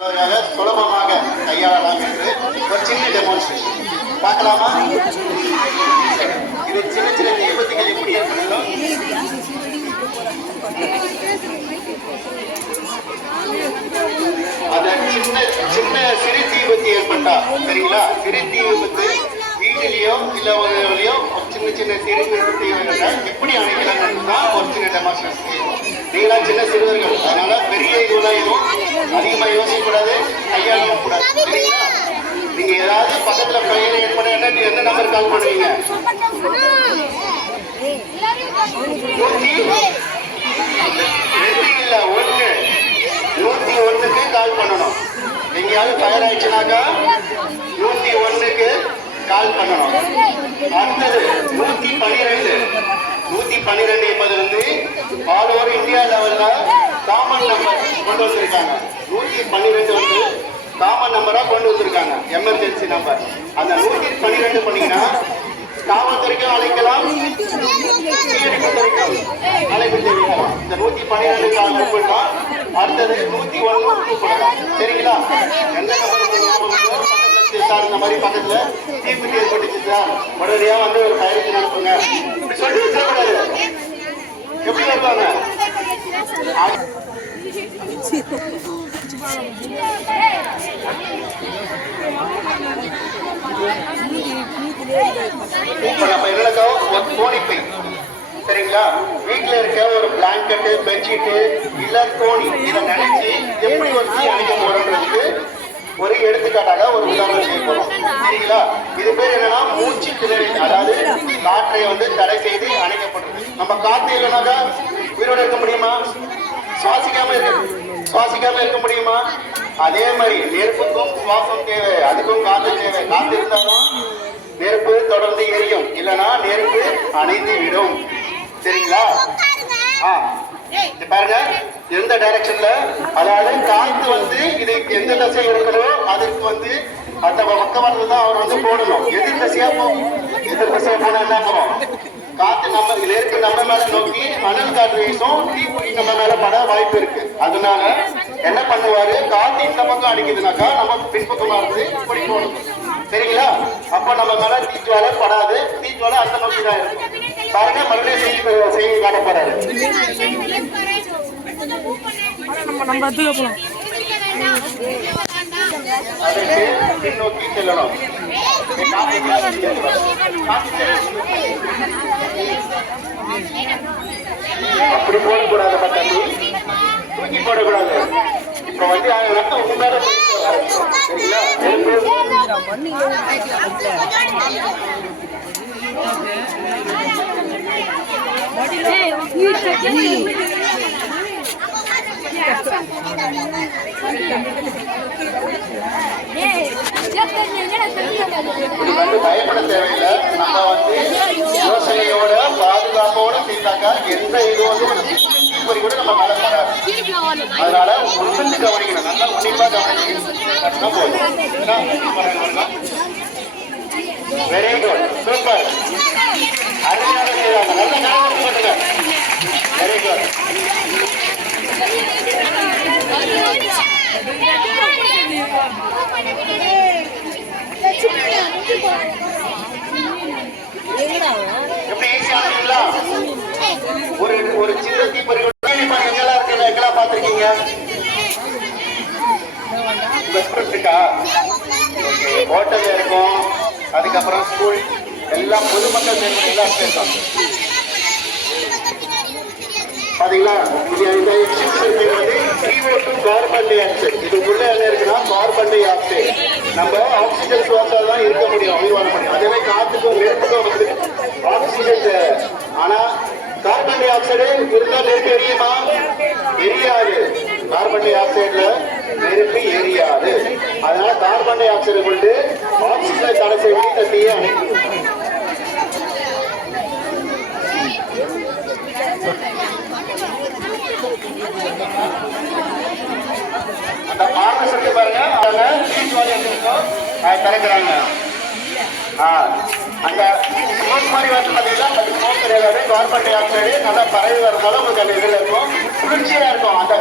சுலபமாக கையாளலாம் என்று ஒரு சின்ன டெமான்ஸ்ட்ரேஷன் பார்க்கலாமா? இது சின்ன சின்ன தீபத்துகள் எப்படி ஏற்படுத்தணும்? அந்த சின்ன சின்ன சிறு தீபத்து ஏற்பட்டா சரிங்களா? சிறு தீபத்து வீட்டிலேயோ இல்ல ஒரு சின்ன சின்ன சிறு தீபத்தை எப்படி அணைக்கலாம்னு தான் ஒரு சின்ன டெமான்ஸ்ட்ரேஷன். நீங்களா சின்ன சிறுவர்கள், அதனால பெரிய இதுலாம் எதுவும் அதிகமா யோசிக்க கூடாது, கையாளவும் கூடாது சரிங்களா? நீங்க ஏதாவது பக்கத்துல பையனை ஏற்பட என்ன நம்பர் கால் பண்ணுவீங்க? 101க்கு கால் பண்ணணும். எங்கேயாவது ஃபயர் ஆயிடுச்சுனாக்கா 101க்கு கால் பண்ணணும். அடுத்தது 112 என்பது வந்து ஆல் ஓவர் இந்தியா லெவல்ல காமன் நம்பர் கொண்டு வந்திருக்காங்க. 112 வந்து காமன் நம்பரா கொண்டு வந்திருக்காங்க, எமர்ஜென்சி நம்பர். அந்த 112 பண்ணீங்கன்னா காவல்துறைக்கும் அழைக்கலாம், அழைப்பு தெரிவிக்கலாம். இந்த 112 கால் பண்ணலாம். அடுத்தது 101 கூப்பிடலாம் சரிங்களா? எந்த நம்பர் சார் இந்த மாதிரி பக்கத்துல தீர்ப்பு ஏற்பட்டுச்சு சார், உடனடியா வந்து ஒரு பயிற்சி நடத்துங்க இப்படி சொல்லி வச்சிடக்கூடாது. எப்படி வருவாங்க? இப்ப நம்ம என்னக்கோ ஒரு கோணிப்பை சரிங்களா? வீட்டுல இருக்க ஒரு பிளாங்கெட்டு, பெட்ஷீட்டு இல்ல கோணி இதை நினைச்சு எப்படி வச்சு அணிக்க போறோம்ன்றதுக்கு ஒரு எடுத்துக்காட்டாக ஒரு உதாரணம் செய்ய போறோம் சரிங்களா? இது பேர் என்னன்னா மூச்சு திணறல், அதாவது காற்றை வந்து தடை செய்து அணைக்கப்படுறது. நம்ம காத்து இல்லைனாக்கா உயிரோட இருக்க முடியுமா? சுவாசிக்காம இருக்க முடியுமா? அதே மாதிரி நெருப்புக்கும் சுவாசம் தேவை, அதுக்கும் காத்து தேவை. காத்து இருந்தாலும் நெருப்பு தொடர்ந்து எரியும், இல்லைன்னா நெருப்பு அணைந்து விடும் சரிங்களா? பாருங்க எந்த டைரக்ஷன்ல, அதாவது காத்து வந்து இது எந்த திசை இருக்கிறதோ அதுக்கு வந்து அந்த பக்கவாட்டில் தான் அவர் வந்து போடணும். எதிர் திசையா போனா என்ன ஆகும்? காத்து நம்ம நெருப்பு நம்ம மேல நோக்கி அனல் காற்று வீசும், தீக்குறி நம்ம மேல பட வாய்ப்பு இருக்கு. அதனால என்ன பண்ணுவாரு, காத்து இந்த பக்கம் அடிக்குதுனாக்கா நம்ம பின்பக்கமா இருந்து இப்படி போடணும் சரிங்களா? அப்ப நம்ம மேல தீஜ்வாலை படாது, தீஜ்வாலை அந்த நோக்கி தான் இருக்கும். பாருங்க மறுபடியும் செய்தி காட்ட போறாரு. பின்னோக்கி செல்லணும். அப்படி போடக்கூடாது, பக்கத்து தூக்கி போடக்கூடாது. இப்ப வந்து ரத்தம் உங்க மேல சரிங்களா? பயப்பட தேவையில்லை. நம்ம வந்து யோசனையோட பாதுகாப்போட செய்தாக்கா எந்த இது வந்து கூட நம்ம மேல படாது. அதனால உண்மைக்கு கவனிக்கணும், நல்லா உன்னிப்பா கவனிக்கணும் போதும். வெரி குட், சூப்பர், அருமையாக செய்வாங்க. நல்ல கவனம் பண்ணுங்க. Very good. எப்படி ஈஸியானீங்களா? ஒரு சின்ன தீப்பொறி எங்கெல்லாம் பார்த்திருக்கீங்க? இருக்கா? ஹோட்டல்ல இருக்கும், அதுக்கப்புறம் ஸ்கூல், எல்லாம் பொதுமக்கள் எல்லாம் பேசும் பாத்தீங்களா? கார்பன் டை ஆக்சைடு, இதுக்குள்ள என்ன இருக்குன்னா கார்பன் டை ஆக்சைடு. நம்ம ஆக்சிஜன் சுவாசால் தான் இருக்க முடியும், உயிர் வாழ முடியும். அதே மாதிரி காத்துக்கும் நெருப்புக்கும் வந்து ஆக்சிஜன். ஆனா கார்பன் டை ஆக்சைடு இருந்தா நெருப்பு எரியுமா? எரியாது. கார்பன் டை ஆக்சைடுல நெருப்பு எரியாது. அதனால கார்பன் டை ஆக்சைடு கொண்டு ஆக்சிஜனை தடை செய்து இந்த தீயை அணைக்கும். அந்த பார்மசத்தை பாருங்க, திறக்கிறாங்க. அந்த ஸ்மோக் மாதிரி வந்து பார்த்தீங்கன்னா அது ஸ்மோக் கிடையாது, கார்பன் டை ஆக்சைடு நல்லா பரவி வரதால உங்களுக்கு அந்த இதில் இருக்கும், குளிர்ச்சியா இருக்கும் அந்த